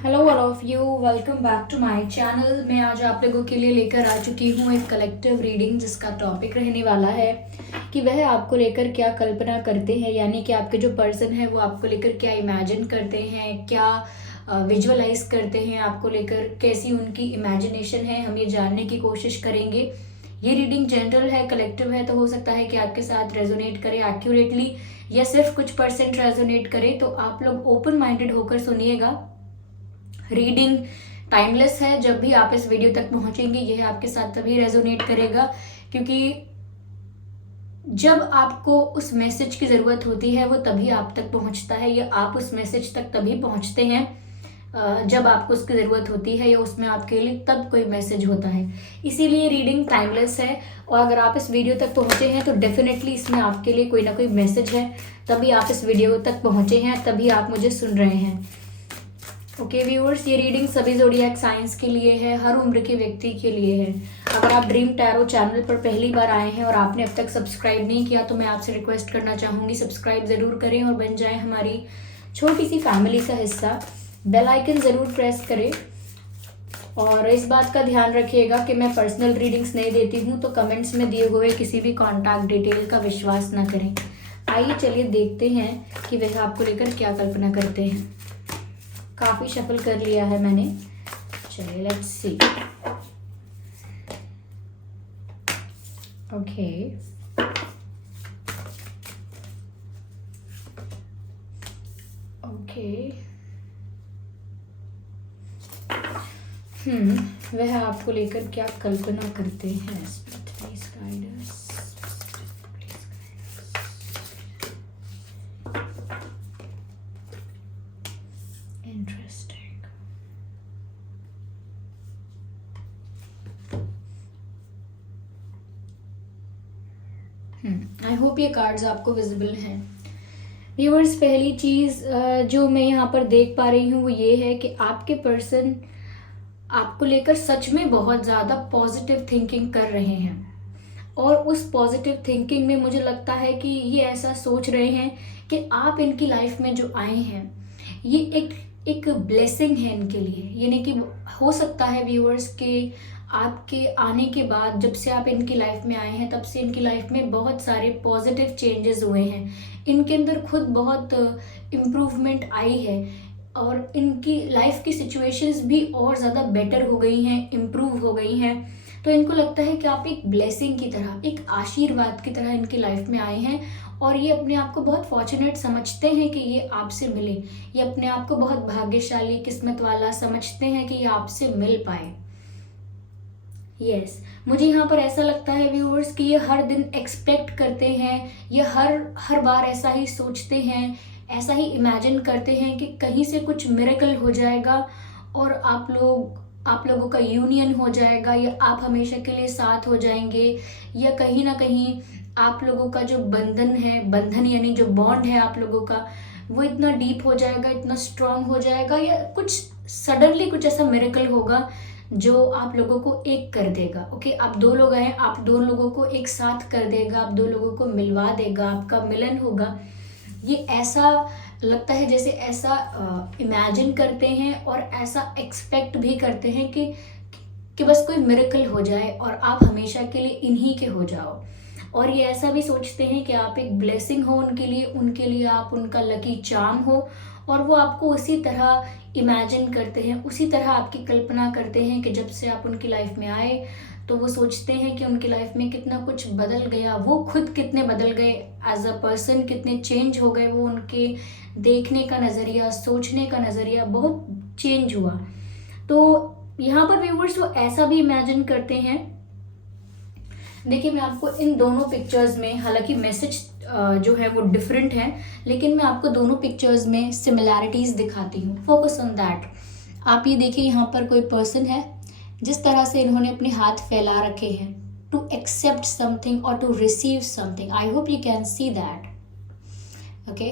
Hello all of you, welcome back to my channel. मैं आज आप लोगों के लिए लेकर आ चुकी हूँ एक कलेक्टिव रीडिंग जिसका टॉपिक रहने वाला है कि वह आपको लेकर क्या कल्पना करते हैं, यानी कि आपके जो पर्सन है वो आपको लेकर क्या इमेजिन करते हैं, क्या विजुअलाइज करते हैं, आपको लेकर कैसी उनकी इमेजिनेशन है। हम ये जानने की कोशिश करेंगे। ये रीडिंग जनरल है, कलेक्टिव है, तो हो सकता है कि आपके साथ रेजोनेट करे एक्यूरेटली या सिर्फ कुछ परसेंट रेजोनेट करे। तो आप लोग ओपन माइंडेड होकर सुनिएगा। रीडिंग टाइमलेस है। जब भी आप इस वीडियो तक पहुंचेंगे यह आपके साथ तभी रेजोनेट करेगा, क्योंकि जब आपको उस मैसेज की ज़रूरत होती है वो तभी आप तक पहुंचता है, या आप उस मैसेज तक तभी पहुंचते हैं जब आपको उसकी ज़रूरत होती है, या उसमें आपके लिए तब कोई मैसेज होता है। इसीलिए रीडिंग टाइमलेस है। और अगर आप इस वीडियो तक पहुंचे हैं तो डेफिनेटली इसमें आपके लिए कोई ना कोई मैसेज है, तभी आप इस वीडियो तक पहुंचे हैं, तभी आप मुझे सुन रहे हैं। ओके व्यूअर्स, ये रीडिंग सभी ज़ोडिएक साइंस के लिए है, हर उम्र के व्यक्ति के लिए है। अगर आप ड्रीम टैरो चैनल पर पहली बार आए हैं और आपने अब तक सब्सक्राइब नहीं किया तो मैं आपसे रिक्वेस्ट करना चाहूँगी, सब्सक्राइब ज़रूर करें और बन जाए हमारी छोटी सी फैमिली का हिस्सा। बेल आइकन ज़रूर प्रेस करें और इस बात का ध्यान रखिएगा कि मैं पर्सनल रीडिंग्स नहीं देती हूँ, तो कमेंट्स में दिए हुए किसी भी कॉन्टैक्ट डिटेल का विश्वास न करें। आइए चलिए देखते हैं कि वह आपको लेकर क्या कल्पना करते हैं। काफ़ी शफल कर लिया है मैंने, चलिए लेट्स सी। ओके, ओके, वह आपको लेकर क्या कल्पना करते हैं। Please guide us. Interesting. I hope ये कार्ड्स आपको विजिबल हैं। व्यूअर्स, पहली चीज़ जो मैं यहाँ पर देख पा रही हूँ वो ये है कि आपके पर्सन आपको लेकर सच में बहुत ज़्यादा पॉजिटिव थिंकिंग कर रहे हैं, और उस पॉजिटिव थिंकिंग में मुझे लगता है कि ये ऐसा सोच रहे हैं कि आप इनकी लाइफ में जो आए हैं ये एक ब्लेसिंग है इनके लिए। यानी कि हो सकता है व्यूअर्स के आपके आने के बाद, जब से आप इनकी लाइफ में आए हैं तब से इनकी लाइफ में बहुत सारे पॉजिटिव चेंजेस हुए हैं। इनके अंदर खुद बहुत इम्प्रूवमेंट आई है और इनकी लाइफ की सिचुएशंस भी और ज़्यादा बेटर हो गई हैं, इम्प्रूव हो गई हैं। तो इनको लगता है कि आप एक ब्लेसिंग की तरह, एक आशीर्वाद की तरह इनकी लाइफ में आए हैं, और ये अपने आप को बहुत फॉर्चुनेट समझते हैं कि ये आपसे मिले। ये अपने आप को बहुत भाग्यशाली, किस्मत वाला समझते हैं कि ये आपसे मिल पाए। यस, मुझे यहाँ पर ऐसा लगता है व्यूअर्स कि ये हर दिन एक्सपेक्ट करते हैं, ये हर बार ऐसा ही सोचते हैं, ऐसा ही इमेजिन करते हैं कि कहीं से कुछ मिरेकल हो जाएगा और आप लोगों का यूनियन हो जाएगा, या आप हमेशा के लिए साथ हो जाएंगे, या कहीं ना कहीं आप लोगों का जो बंधन है, बंधन यानी जो बॉन्ड है आप लोगों का, वो इतना डीप हो जाएगा, इतना स्ट्रांग हो जाएगा, या कुछ सडनली कुछ ऐसा मिरेकल होगा जो आप लोगों को एक कर देगा। ओके, आप दो लोग हैं, आप दो लोगों को एक साथ कर देगा, आप दो लोगों को मिलवा देगा, आपका मिलन होगा। ये ऐसा लगता है जैसे ऐसा इमेजिन करते हैं और ऐसा एक्सपेक्ट भी करते हैं कि बस कोई मिरेकल हो जाए और आप हमेशा के लिए इन्हीं के हो जाओ। और ये ऐसा भी सोचते हैं कि आप एक ब्लेसिंग हो उनके लिए आप उनका लकी चार्म हो, और वो आपको उसी तरह इमेजिन करते हैं, उसी तरह आपकी कल्पना करते हैं कि जब से आप उनकी लाइफ में आए तो वो सोचते हैं कि उनकी लाइफ में कितना कुछ बदल गया, वो खुद कितने बदल गए एज अ पर्सन, कितने चेंज हो गए, वो उनके देखने का नज़रिया, सोचने का नज़रिया बहुत चेंज हुआ। तो यहाँ पर व्यूवर्स वो ऐसा भी इमेजिन करते हैं। देखिए, मैं आपको इन दोनों पिक्चर्स में, हालांकि मैसेज जो है वो डिफरेंट है, लेकिन मैं आपको दोनों पिक्चर्स में सिमिलैरिटीज़ दिखाती हूँ। Focus on that. आप ये देखिए, यहाँ पर कोई पर्सन है, जिस तरह से इन्होंने अपने हाथ फैला रखे हैं टू एक्सेप्ट समथिंग और to receive something. I hope you can see that. Okay,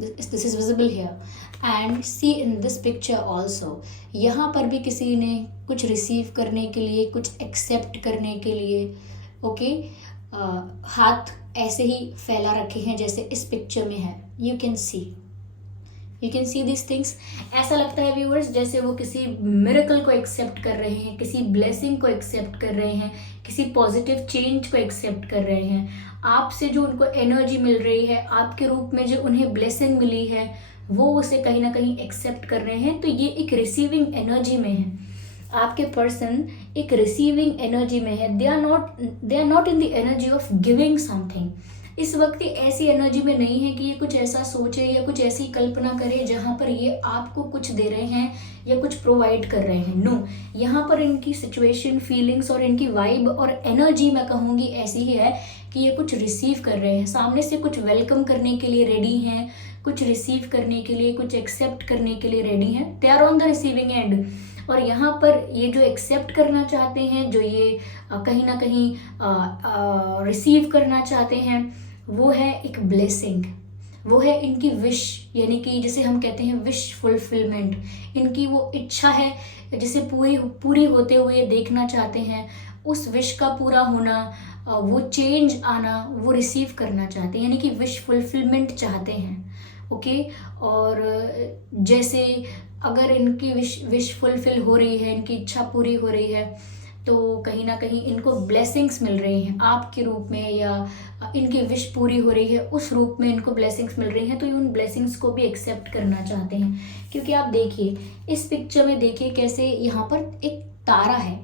this is visible here and see in this picture also. यहाँ पर भी किसी ने कुछ रिसीव करने के लिए, कुछ एक्सेप्ट करने के लिए, ओके, हाथ ऐसे ही फैला रखे हैं जैसे इस पिक्चर में है, you can C. You can see this things. ऐसा लगता है व्यूअर्स जैसे वो किसी मिरेकल को एक्सेप्ट कर रहे हैं, किसी ब्लेसिंग को एक्सेप्ट कर रहे हैं, किसी पॉजिटिव चेंज को एक्सेप्ट कर रहे हैं। आपसे जो उनको एनर्जी मिल रही है, आपके रूप में जो उन्हें ब्लेसिंग मिली है, वो उसे कहीं ना कहीं एक्सेप्ट कर रहे हैं। तो ये एक रिसीविंग एनर्जी में है। आपके पर्सन एक रिसीविंग एनर्जी में है। They are not in the energy of giving something. इस वक्त ये ऐसी एनर्जी में नहीं है कि ये कुछ ऐसा सोचे या कुछ ऐसी कल्पना करे जहां पर ये आपको कुछ दे रहे हैं या कुछ प्रोवाइड कर रहे हैं। नो, यहाँ पर इनकी सिचुएशन, फीलिंग्स और इनकी वाइब और एनर्जी मैं कहूँगी ऐसी ही है कि ये कुछ रिसीव कर रहे हैं, सामने से कुछ वेलकम करने के लिए रेडी हैं, कुछ रिसीव करने के लिए, कुछ एक्सेप्ट करने के लिए रेडी हैं। They are on the receiving end. और यहाँ पर ये जो एक्सेप्ट करना चाहते हैं, जो ये कहीं ना कहीं रिसीव करना चाहते हैं, वो है एक ब्लेसिंग, वो है इनकी विश, यानी कि जिसे हम कहते हैं विश फुलफिलमेंट। इनकी वो इच्छा है जिसे पूरी होते हुए देखना चाहते हैं। उस विश का पूरा होना, वो चेंज आना, वो रिसीव करना चाहते हैं, यानी कि विश फुलफिलमेंट चाहते हैं। ओके। और जैसे अगर इनकी विश फुलफिल हो रही है, इनकी इच्छा पूरी हो रही है, तो कहीं ना कहीं इनको ब्लेसिंग्स मिल रही हैं आपके रूप में, या इनकी विश पूरी हो रही है उस रूप में इनको ब्लेसिंग्स मिल रही हैं। तो ये उन ब्लेसिंग्स को भी एक्सेप्ट करना चाहते हैं। क्योंकि आप देखिए इस पिक्चर में, देखिए कैसे यहाँ पर एक तारा है,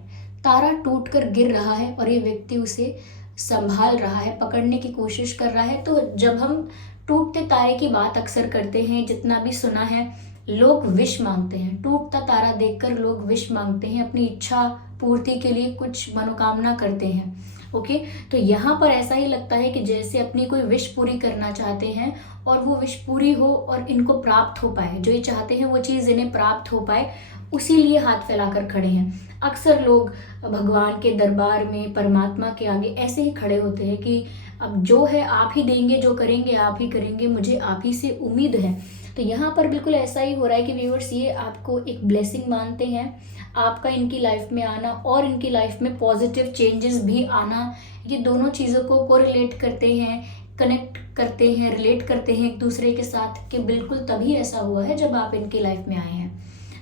तारा टूट कर गिर रहा है और ये व्यक्ति उसे संभाल रहा है, पकड़ने की कोशिश कर रहा है। तो जब हम टूटते तारे की बात अक्सर करते हैं, जितना भी सुना है, लोग विश मांगते हैं। टूटता तारा देखकर लोग विश मांगते हैं, अपनी इच्छा पूर्ति के लिए कुछ मनोकामना करते हैं। ओके। तो यहाँ पर ऐसा ही लगता है कि जैसे अपनी कोई विश पूरी करना चाहते हैं और वो विश पूरी हो और इनको प्राप्त हो पाए, जो ये चाहते हैं वो चीज़ इन्हें प्राप्त हो पाए, उसी लिए हाथ फैलाकर खड़े हैं। अक्सर लोग भगवान के दरबार में, परमात्मा के आगे ऐसे ही खड़े होते हैं कि अब जो है आप ही देंगे, जो करेंगे आप ही करेंगे, मुझे आप ही से उम्मीद है। तो यहाँ पर बिल्कुल ऐसा ही हो रहा है कि व्यूअर्स ये आपको एक ब्लेसिंग मानते हैं, आपका इनकी लाइफ में आना और इनकी लाइफ में पॉजिटिव चेंजेस भी आना, ये दोनों चीज़ों को कोरिलेट करते हैं, कनेक्ट करते हैं, रिलेट करते हैं एक दूसरे के साथ कि बिल्कुल तभी ऐसा हुआ है जब आप इनकी लाइफ में आए हैं।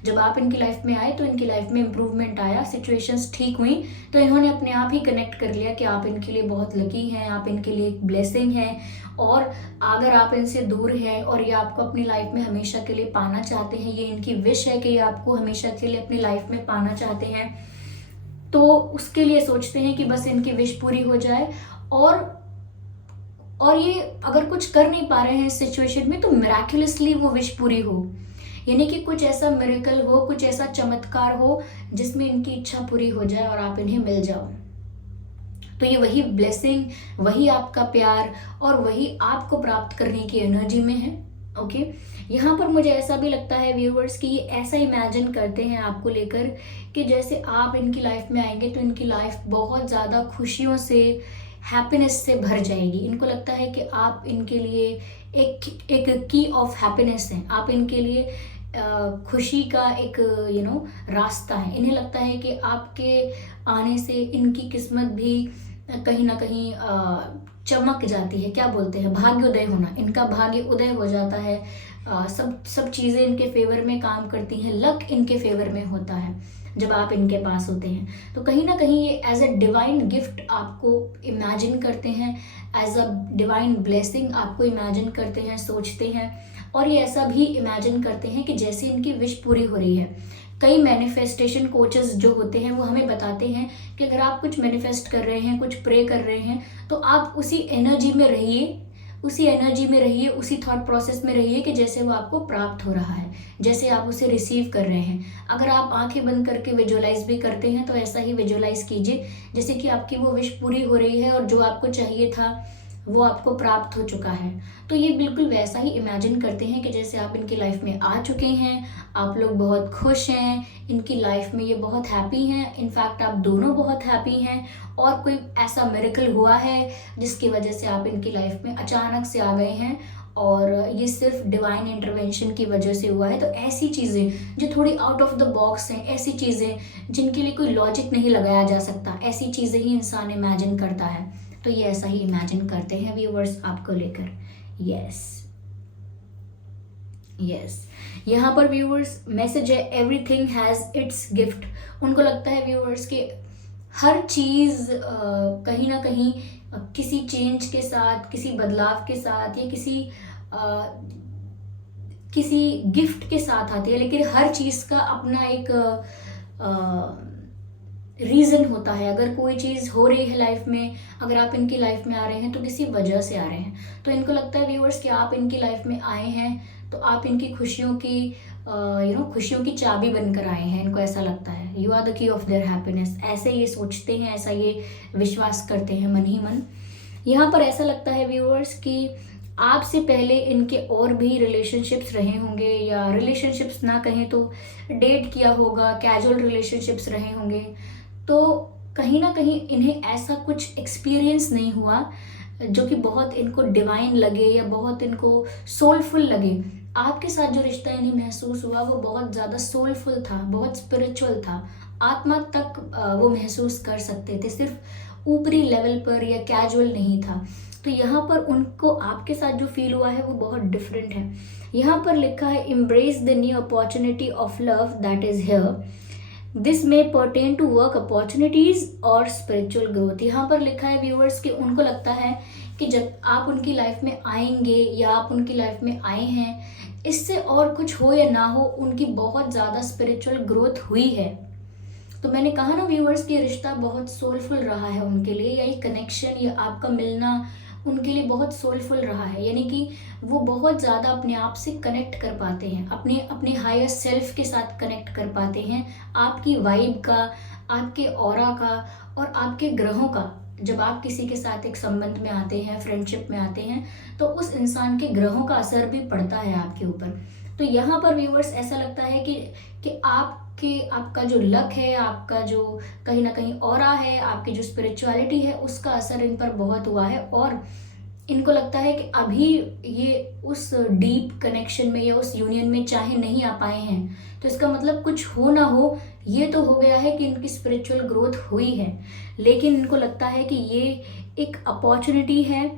जब आप इनकी लाइफ में आए तो इनकी लाइफ में इम्प्रूवमेंट आया, सिचुएशंस ठीक हुई, तो इन्होंने अपने आप ही कनेक्ट कर लिया कि आप इनके लिए बहुत लकी हैं, आप इनके लिए एक ब्लेसिंग हैं। और अगर आप इनसे दूर हैं और ये आपको अपनी लाइफ में हमेशा के लिए पाना चाहते हैं, ये इनकी विश है कि ये आपको हमेशा के लिए अपनी लाइफ में पाना चाहते हैं, तो उसके लिए सोचते हैं कि बस इनकी विश पूरी हो जाए। और ये अगर कुछ कर नहीं पा रहे हैं इस सिचुएशन में, तो मिराक्युलसली वो विश पूरी हो, यानी कि कुछ ऐसा मिरेकल हो, कुछ ऐसा चमत्कार हो जिसमें इनकी इच्छा पूरी हो जाए और आप इन्हें मिल जाओ। तो ये वही ब्लेसिंग, वही आपका प्यार और वही आपको प्राप्त करने की एनर्जी में है। ओके। यहाँ पर मुझे ऐसा भी लगता है व्यूअर्स कि ये ऐसा इमेजिन करते हैं आपको लेकर कि जैसे आप इनकी लाइफ में आएंगे तो इनकी लाइफ बहुत ज़्यादा खुशियों से, हैप्पीनेस से भर जाएगी। इनको लगता है कि आप इनके लिए एक की ऑफ हैप्पीनेस हैं, आप इनके लिए खुशी का एक रास्ता है। इन्हें लगता है कि आपके आने से इनकी किस्मत भी कहीं ना कहीं चमक जाती है। क्या बोलते हैं, भाग्योदय होना, इनका भाग्य उदय हो जाता है। सब चीज़ें इनके फेवर में काम करती हैं, लक इनके फेवर में होता है जब आप इनके पास होते हैं। तो कहीं ना कहीं ये एज अ डिवाइन गिफ्ट आपको इमेजिन करते हैं, एज अ डिवाइन ब्लेसिंग आपको इमेजिन करते हैं, सोचते हैं। और ये ऐसा भी इमेजिन करते हैं कि जैसे इनकी विश पूरी हो रही है। कई मैनिफेस्टेशन कोचेस जो होते हैं वो हमें बताते हैं कि अगर आप कुछ मैनिफेस्ट कर रहे हैं, कुछ प्रे कर रहे हैं, तो आप उसी एनर्जी में रहिए, उसी थॉट प्रोसेस में रहिए कि जैसे वो आपको प्राप्त हो रहा है, जैसे आप उसे रिसीव कर रहे हैं। अगर आप आंखें बंद करके विजुअलाइज भी करते हैं तो ऐसा ही विजुअलाइज कीजिए जैसे कि आपकी वो विश पूरी हो रही है और जो आपको चाहिए था वो आपको प्राप्त हो चुका है। तो ये बिल्कुल वैसा ही इमेजिन करते हैं कि जैसे आप इनकी लाइफ में आ चुके हैं, आप लोग बहुत खुश हैं, इनकी लाइफ में ये बहुत हैप्पी हैं, इनफैक्ट आप दोनों बहुत हैप्पी हैं, और कोई ऐसा मिरेकल हुआ है जिसकी वजह से आप इनकी लाइफ में अचानक से आ गए हैं और ये सिर्फ डिवाइन इंटरवेंशन की वजह से हुआ है। तो ऐसी चीज़ें जो थोड़ी आउट ऑफ द बॉक्स हैं, ऐसी चीज़ें जिनके लिए कोई लॉजिक नहीं लगाया जा सकता, ऐसी चीज़ें ही इंसान इमेजिन करता है। तो ये ऐसा ही इमेजिन करते हैं व्यूअर्स आपको लेकर। यस। यस, यहाँ पर व्यूअर्स मैसेज है, एवरीथिंग हैज़ इट्स गिफ्ट। उनको लगता है व्यूअर्स कि हर चीज़ कहीं ना कहीं किसी चेंज के साथ, किसी बदलाव के साथ या अ, किसी गिफ्ट के साथ आती है, लेकिन हर चीज़ का अपना एक रीज़न होता है। अगर कोई चीज़ हो रही है लाइफ में, अगर आप इनकी लाइफ में आ रहे हैं तो किसी वजह से आ रहे हैं। तो इनको लगता है व्यूअर्स कि आप इनकी लाइफ में आए हैं तो आप इनकी खुशियों की खुशियों की चाबी बनकर आए हैं। इनको ऐसा लगता है, you are the key of their happiness. ऐसे ये सोचते हैं, ऐसा ये विश्वास करते हैं मन ही मन। यहाँ पर ऐसा लगता है व्यूअर्स कि आपसे पहले इनके और भी रिलेशनशिप्स रहे होंगे, या रिलेशनशिप्स ना कहें तो डेट किया होगा, कैजुअल रिलेशनशिप्स रहे होंगे। तो कहीं ना कहीं इन्हें ऐसा कुछ एक्सपीरियंस नहीं हुआ जो कि बहुत इनको डिवाइन लगे या बहुत इनको सोलफुल लगे। आपके साथ जो रिश्ता इन्हें महसूस हुआ वो बहुत ज़्यादा सोलफुल था, बहुत स्पिरिचुअल था। आत्मा तक वो महसूस कर सकते थे, सिर्फ ऊपरी लेवल पर या कैजुअल नहीं था। तो यहाँ पर उनको आपके साथ जो फील हुआ है वो बहुत डिफरेंट है। यहाँ पर लिखा है, embrace the new opportunity of love that is here, this may pertain to work opportunities और स्पिरिचुअल ग्रोथ। यहाँ पर लिखा है व्यूअर्स कि उनको लगता है कि जब आप उनकी लाइफ में आएंगे या आप उनकी लाइफ में आए हैं, इससे और कुछ हो या ना हो, उनकी बहुत ज़्यादा स्पिरिचुअल ग्रोथ हुई है। तो मैंने कहा ना व्यूअर्स कि रिश्ता बहुत सोलफुल रहा है उनके लिए, या ये कनेक्शन या आपका मिलना उनके लिए बहुत सोलफुल रहा है। यानी कि वो बहुत ज़्यादा अपने आप से कनेक्ट कर पाते हैं, अपने अपने हायर सेल्फ के साथ कनेक्ट कर पाते हैं। आपकी वाइब का, आपके ऑरा का और आपके ग्रहों का, जब आप किसी के साथ एक संबंध में आते हैं, फ्रेंडशिप में आते हैं, तो उस इंसान के ग्रहों का असर भी पड़ता है आपके ऊपर। तो यहाँ पर व्यूअर्स ऐसा लगता है कि आपका जो लक है, आपका जो कहीं ना कहीं ऑरा है, आपकी जो स्पिरिचुअलिटी है, उसका असर इन पर बहुत हुआ है। और इनको लगता है कि अभी ये उस डीप कनेक्शन में या उस यूनियन में चाहे नहीं आ पाए हैं, तो इसका मतलब कुछ हो ना हो, ये तो हो गया है कि इनकी स्पिरिचुअल ग्रोथ हुई है। लेकिन इनको लगता है कि ये एक अपॉर्चुनिटी है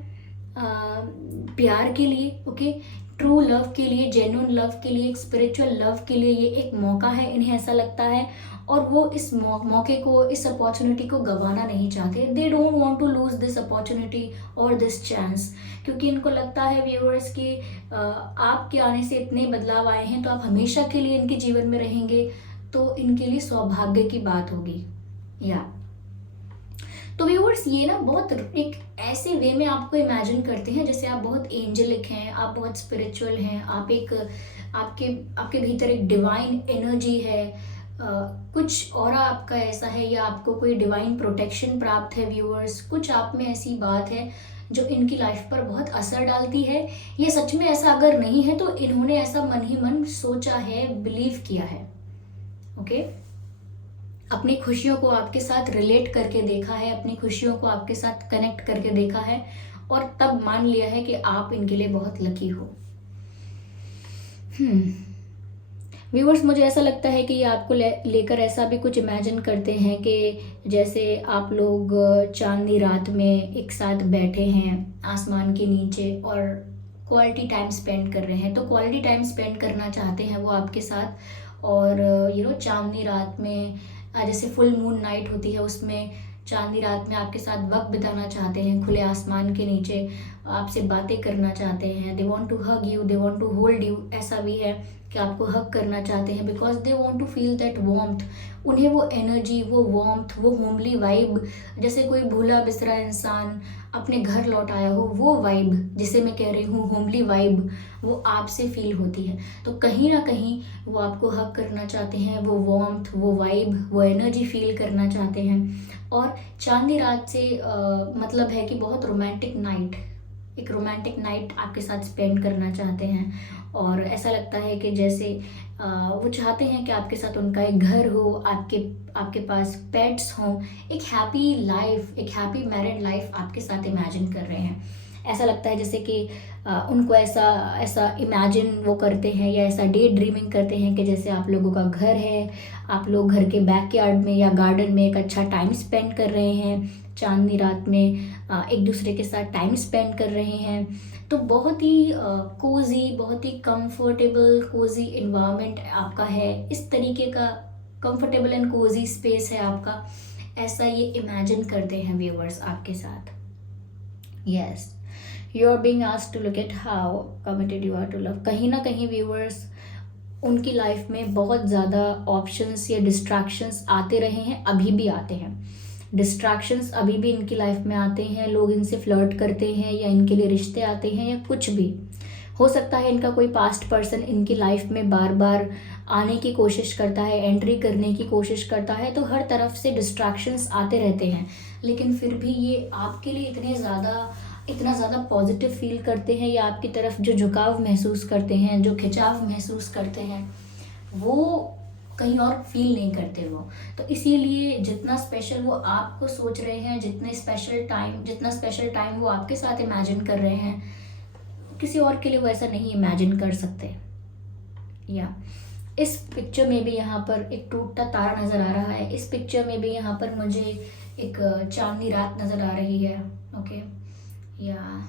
प्यार के लिए, ओके, ट्रू लव के लिए, जेन्युइन लव के लिए, एक स्पिरिचुअल लव के लिए ये एक मौका है, इन्हें ऐसा लगता है। और वो इस मौके को, इस अपॉर्चुनिटी को गंवाना नहीं चाहते। They don't want to lose this opportunity और दिस चांस, क्योंकि इनको लगता है व्यूअर्स कि आपके आने से इतने बदलाव आए हैं, तो आप हमेशा के लिए इनके जीवन में रहेंगे, तो इनके लिए सौभाग्य की बात होगी। या तो व्यूअर्स ये ना बहुत एक ऐसे वे में आपको इमेजिन करते हैं जैसे आप बहुत एंजेलिक हैं, आप बहुत स्पिरिचुअल हैं, आप एक आपके आपके भीतर एक डिवाइन एनर्जी है, कुछ और आपका ऐसा है, या आपको कोई डिवाइन प्रोटेक्शन प्राप्त है व्यूअर्स। कुछ आप में ऐसी बात है जो इनकी लाइफ पर बहुत असर डालती है। ये सच में ऐसा अगर नहीं है तो इन्होंने ऐसा मन ही मन सोचा है, बिलीव किया है, ओके। अपनी खुशियों को आपके साथ रिलेट करके देखा है, अपनी खुशियों को आपके साथ कनेक्ट करके देखा है, और तब मान लिया है कि आप इनके लिए बहुत लकी हो। व्यूअर्स, मुझे ऐसा लगता है कि ये आपको लेकर ऐसा भी कुछ इमेजिन करते हैं कि जैसे आप लोग चांदनी रात में एक साथ बैठे हैं आसमान के नीचे और क्वालिटी टाइम स्पेंड कर रहे हैं। तो क्वालिटी टाइम स्पेंड करना चाहते हैं वो आपके साथ, और चांदनी रात में जैसे फुल मून नाइट होती है, उसमें चांदनी रात में आपके साथ वक्त बिताना चाहते हैं, खुले आसमान के नीचे आपसे बातें करना चाहते हैं। They want to hug you, they want to hold you. ऐसा भी है कि आपको हक करना चाहते हैं, because they want to feel that warmth. उन्हें वो एनर्जी, वो वार्मथ, वो होमली वाइब, जैसे कोई भूला बिसरा इंसान अपने घर लौट आया हो, वो वाइब जिसे मैं कह रही हूँ होमली वाइब, वो आपसे फील होती है। तो कहीं ना कहीं वो आपको हक करना चाहते हैं, वो वार्मथ, वो वाइब, वो एनर्जी फील करना चाहते हैं। और चांदनी रात से मतलब है कि बहुत रोमांटिक नाइट, एक रोमांटिक नाइट आपके साथ स्पेंड करना चाहते हैं। और ऐसा लगता है कि जैसे वो चाहते हैं कि आपके साथ उनका एक घर हो, आपके पास पेट्स हों, एक हैप्पी लाइफ, एक हैप्पी मैरिड लाइफ आपके साथ इमेजिन कर रहे हैं। ऐसा लगता है जैसे कि उनको ऐसा इमेजिन वो करते हैं, या ऐसा डे ड्रीमिंग करते हैं कि जैसे आप लोगों का घर है, आप लोग घर के बैकयार्ड में या गार्डन में एक अच्छा टाइम स्पेंड कर रहे हैं, चांदनी रात में एक दूसरे के साथ टाइम स्पेंड कर रहे हैं। तो बहुत ही कोजी, बहुत ही कंफर्टेबल कोजी इन्वायरमेंट आपका है, इस तरीके का कंफर्टेबल एंड कोजी स्पेस है आपका, ऐसा ये इमेजिन करते हैं व्यूअर्स आपके साथ। Yes, you are being asked to look at how committed you are to love. कहीं ना कहीं व्यूअर्स उनकी लाइफ में बहुत ज़्यादा ऑप्शंस या डिस्ट्रैक्शंस आते रहे हैं, अभी भी आते हैं। डिस्ट्रैक्शंस अभी भी इनकी लाइफ में आते हैं, लोग इनसे फ्लर्ट करते हैं या इनके लिए रिश्ते आते हैं या कुछ भी हो सकता है। इनका कोई पास्ट पर्सन इनकी लाइफ में बार बार आने की कोशिश करता है, एंट्री करने की कोशिश करता है, तो हर तरफ से डिस्ट्रैक्शंस आते रहते हैं। लेकिन फिर भी ये आपके लिए इतना ज़्यादा पॉजिटिव फील करते हैं या आपकी तरफ जो झुकाव महसूस करते हैं, जो खिंचाव महसूस करते हैं, वो कहीं और फील नहीं करते वो। तो इसीलिए जितना स्पेशल वो आपको सोच रहे हैं, जितना स्पेशल टाइम वो आपके साथ इमेजिन कर रहे हैं, किसी और के लिए वो ऐसा नहीं इमेजिन कर सकते। या इस पिक्चर में भी यहाँ पर एक टूटता तारा नज़र आ रहा है। इस पिक्चर में भी यहाँ पर मुझे एक चांदनी रात नज़र आ रही है। ओके, या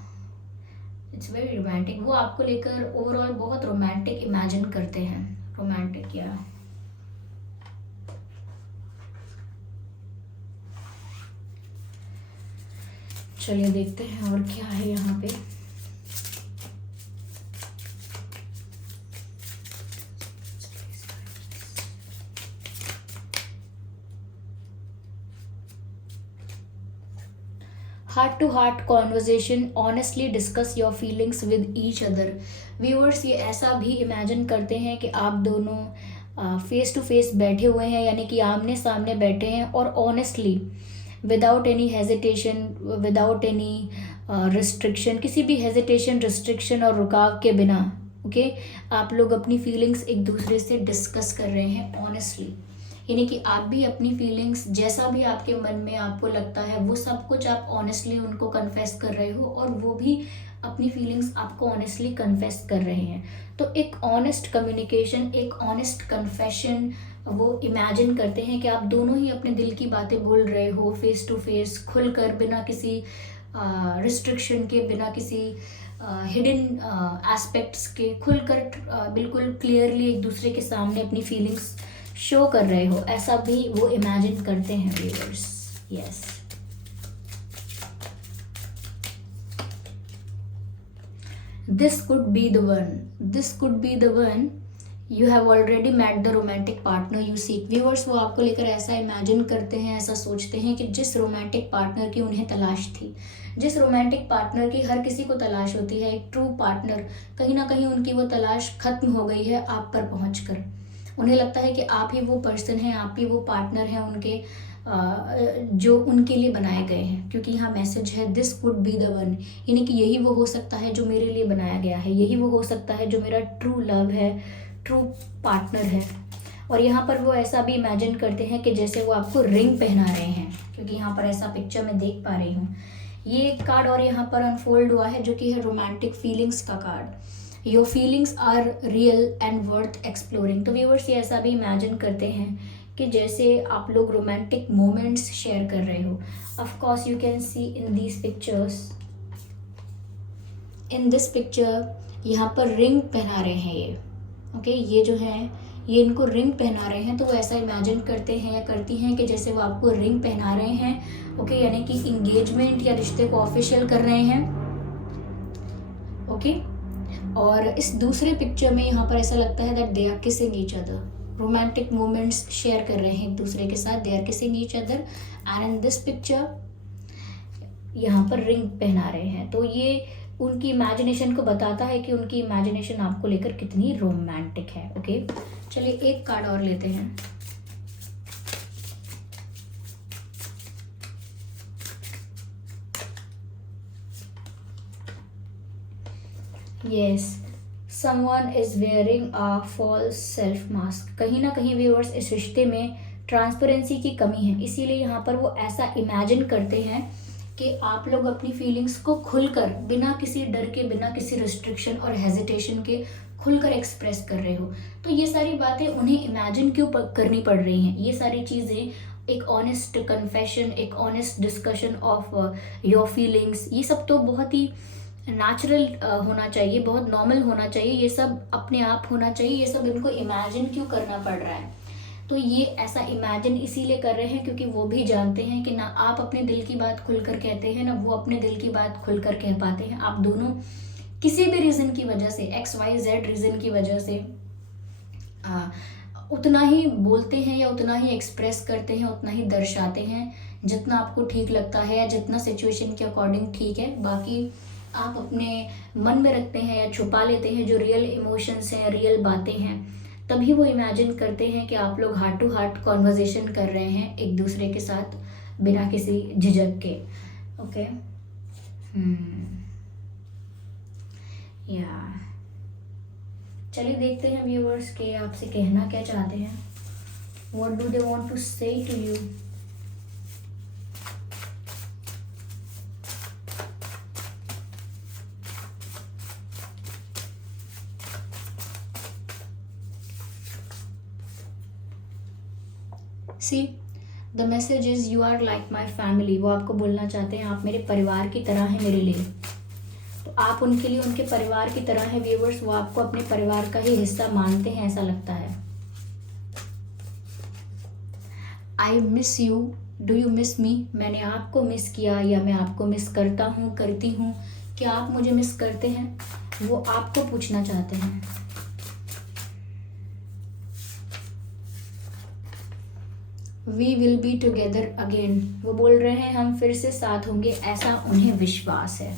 इट्स वेरी रोमांटिक। वो आपको लेकर ओवरऑल बहुत रोमांटिक इमेजिन करते हैं, रोमांटिक। या चलिए देखते हैं और क्या है यहाँ पे। Heart to heart conversation, honestly discuss your feelings with each other. Viewers ये ऐसा भी इमेजिन करते हैं कि आप दोनों फेस टू फेस बैठे हुए हैं, यानी कि आमने सामने बैठे हैं, और honestly without any hesitation, without any restriction, किसी भी हेजिटेशन, रिस्ट्रिक्शन और रुकाव के बिना, ओके, आप लोग अपनी फीलिंग्स एक दूसरे से डिस्कस कर रहे हैं ऑनेस्टली। यानी कि आप भी अपनी फीलिंग्स, जैसा भी आपके मन में आपको लगता है, वो सब कुछ आप ऑनेस्टली उनको कन्फेस कर रहे हो, और वो भी अपनी फीलिंग्स आपको ऑनेस्टली कन्फेस कर रहे हैं। तो एक ऑनेस्ट कम्युनिकेशन, एक ऑनेस्ट कन्फेशन वो इमेजिन करते हैं कि आप दोनों ही अपने दिल की बातें बोल रहे हो, फेस टू फेस, खुलकर, बिना किसी रिस्ट्रिक्शन के, बिना किसी हिडन एस्पेक्ट्स के, खुलकर बिल्कुल क्लियरली एक दूसरे के सामने अपनी फीलिंग्स शो कर रहे हो, ऐसा भी वो इमेजिन करते हैं viewers. Yes, this could be the one, this could be the one, you have already met the romantic partner you seek. Viewers वो आपको लेकर ऐसा इमेजिन करते हैं, ऐसा सोचते हैं कि जिस रोमांटिक पार्टनर की उन्हें तलाश थी, जिस रोमांटिक पार्टनर की हर किसी को तलाश होती है, एक ट्रू पार्टनर, कहीं ना कहीं उनकी वो तलाश खत्म हो गई है आप पर पहुंचकर। उन्हें लगता है कि आप ही वो पर्सन हैं, आप ही वो पार्टनर हैं उनके, जो उनके लिए बनाए गए हैं। क्योंकि यहाँ मैसेज है this could be the one, यानी कि यही वो हो सकता है जो मेरे लिए बनाया गया है, यही वो हो सकता है जो मेरा ट्रू लव है, ट्रू पार्टनर है। और यहाँ पर वो ऐसा भी इमेजिन करते हैं कि जैसे वो आपको रिंग पहना रहे हैं, क्योंकि यहाँ पर ऐसा पिक्चर मैं देख पा रही हूँ। ये एक कार्ड और यहाँ पर अनफोल्ड हुआ है जो कि है रोमांटिक फीलिंग्स का card. Your feelings are real and worth exploring. तो व्यूअर्स ये ऐसा भी इमेजिन करते हैं कि जैसे आप लोग रोमांटिक मोमेंट्स शेयर कर रहे हो। Of course you can C in these pictures, in this picture यहाँ पर रिंग पहना रहे हैं ये, ओके, ये जो है ये इनको रिंग पहना रहे हैं। तो वो ऐसा इमेजिन करते हैं या करती हैं कि जैसे वो आपको रिंग पहना रहे हैं, ओके, यानी कि इंगेजमेंट या रिश्ते को ऑफिशियल कर रहे हैं, ओके। और इस दूसरे पिक्चर में यहाँ पर ऐसा लगता है that they are kissing each other, romantic moments share कर रहे हैं एक दूसरे के साथ, they are kissing each other. And in this picture यहाँ पर रिंग पहना रहे हैं। तो ये उनकी इमेजिनेशन को बताता है कि उनकी इमेजिनेशन आपको लेकर कितनी रोमांटिक है, ओके। चलिए एक कार्ड और लेते हैं। Yes, someone is wearing a false self mask. कहीं ना कहीं व्यूअर्स इस रिश्ते में ट्रांसपेरेंसी की कमी है, इसीलिए यहाँ पर वो ऐसा इमेजिन करते हैं कि आप लोग अपनी फीलिंग्स को खुलकर, बिना किसी डर के, बिना किसी रिस्ट्रिक्शन और हेजिटेशन के खुलकर एक्सप्रेस कर रहे हो। तो ये सारी बातें उन्हें इमेजिन क्यों करनी पड़ रही हैं, ये सारी चीज़ें एक ऑनेस्ट कन्फेशन, एक honest discussion of your feelings, ये सब तो बहुत ही नेचुरल होना चाहिए, बहुत नॉर्मल होना चाहिए, ये सब अपने आप होना चाहिए। ये सब इनको इमेजिन क्यों करना पड़ रहा है? तो ये ऐसा इमेजिन इसीलिए कर रहे हैं क्योंकि वो भी जानते हैं कि ना आप अपने दिल की बात खुलकर कहते हैं, ना वो अपने दिल की बात खुलकर कह पाते हैं। आप दोनों किसी भी रीज़न की वजह से, XYZ रीज़न की वजह से उतना ही बोलते हैं या उतना ही एक्सप्रेस करते हैं, उतना ही दर्शाते हैं जितना आपको ठीक लगता है या जितना सिचुएशन के अकॉर्डिंग ठीक है। बाकी आप अपने मन में रखते हैं या छुपा लेते हैं जो रियल इमोशंस हैं, रियल बातें हैं। तभी वो इमेजिन करते हैं कि आप लोग हार्ट टू हार्ट कॉन्वर्जेशन कर रहे हैं एक दूसरे के साथ बिना किसी झिझक के। ओके, या चलिए देखते हैं व्यूअर्स के आपसे कहना क्या चाहते हैं। What do they want to say to you? See the message is you are like my family. वो आपको बोलना चाहते हैं आप मेरे परिवार की तरह हैं मेरे लिए। तो आप उनके लिए उनके परिवार की तरह हैं व्यूवर्स। वो आपको अपने परिवार का ही हिस्सा मानते हैं, ऐसा लगता है। I miss you, do you miss मी? मैंने आपको मिस किया या मैं आपको मिस करता हूँ, करती हूँ। क्या आप मुझे मिस करते हैं? वो आपको पूछना चाहते हैं। We will be together again. वो बोल रहे हैं हम फिर से साथ होंगे, ऐसा उन्हें विश्वास है।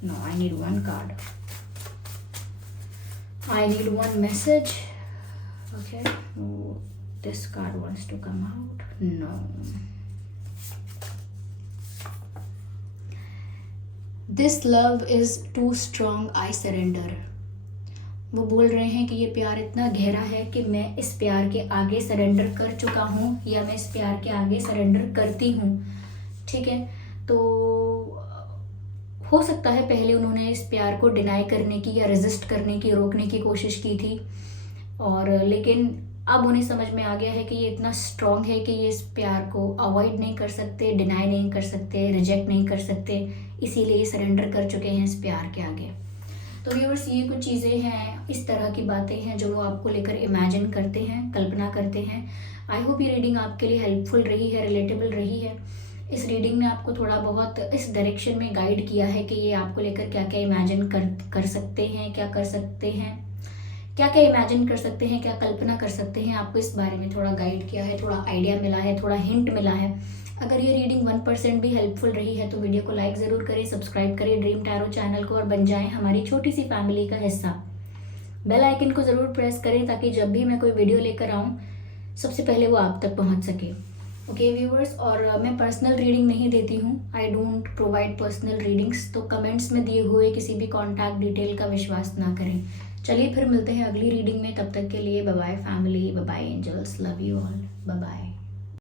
No, I need one card. I need one message. Okay. Oh, this card wants to come out. No. This love is too strong. I surrender. वो बोल रहे हैं कि ये प्यार इतना गहरा है कि मैं इस प्यार के आगे सरेंडर कर चुका हूँ या मैं इस प्यार के आगे सरेंडर करती हूँ। ठीक है, तो हो सकता है पहले उन्होंने इस प्यार को डिनाई करने की या रेजिस्ट करने की, रोकने की कोशिश की थी, और लेकिन अब उन्हें समझ में आ गया है कि ये इतना स्ट्रॉन्ग है कि ये इस प्यार को अवॉइड नहीं कर सकते, डिनाई नहीं कर सकते, रिजेक्ट नहीं कर सकते, इसीलिए सरेंडर कर चुके हैं इस प्यार के आगे। तो व्यूअर्स, ये कुछ चीज़ें हैं, इस तरह की बातें हैं जो वो आपको लेकर इमेजिन करते हैं, कल्पना करते हैं। आई होप ये रीडिंग आपके लिए हेल्पफुल रही है, रिलेटेबल रही है। इस रीडिंग ने आपको थोड़ा बहुत इस डायरेक्शन में गाइड किया है कि ये आपको लेकर क्या क्या इमेजिन कर सकते हैं, क्या कर सकते हैं, क्या क्या इमेजिन कर सकते हैं, क्या कल्पना कर सकते हैं। आपको इस बारे में थोड़ा गाइड किया है, थोड़ा आइडिया मिला है, थोड़ा हिंट मिला है। अगर ये रीडिंग 1% भी हेल्पफुल रही है तो वीडियो को लाइक ज़रूर करें, सब्सक्राइब करें ड्रीम टैरो चैनल को और बन जाएं हमारी छोटी सी फैमिली का हिस्सा। बेल आइकन को ज़रूर प्रेस करें ताकि जब भी मैं कोई वीडियो लेकर आऊँ सबसे पहले वो आप तक पहुँच सके। ओके व्यूअर्स, और मैं पर्सनल रीडिंग नहीं देती हूँ, I don't provide personal readings, तो कमेंट्स में दिए हुए किसी भी कॉन्टैक्ट डिटेल का विश्वास ना करें। चलिए फिर मिलते हैं अगली रीडिंग में, तब तक के लिए bye bye family, bye bye angels, love you all, bye bye.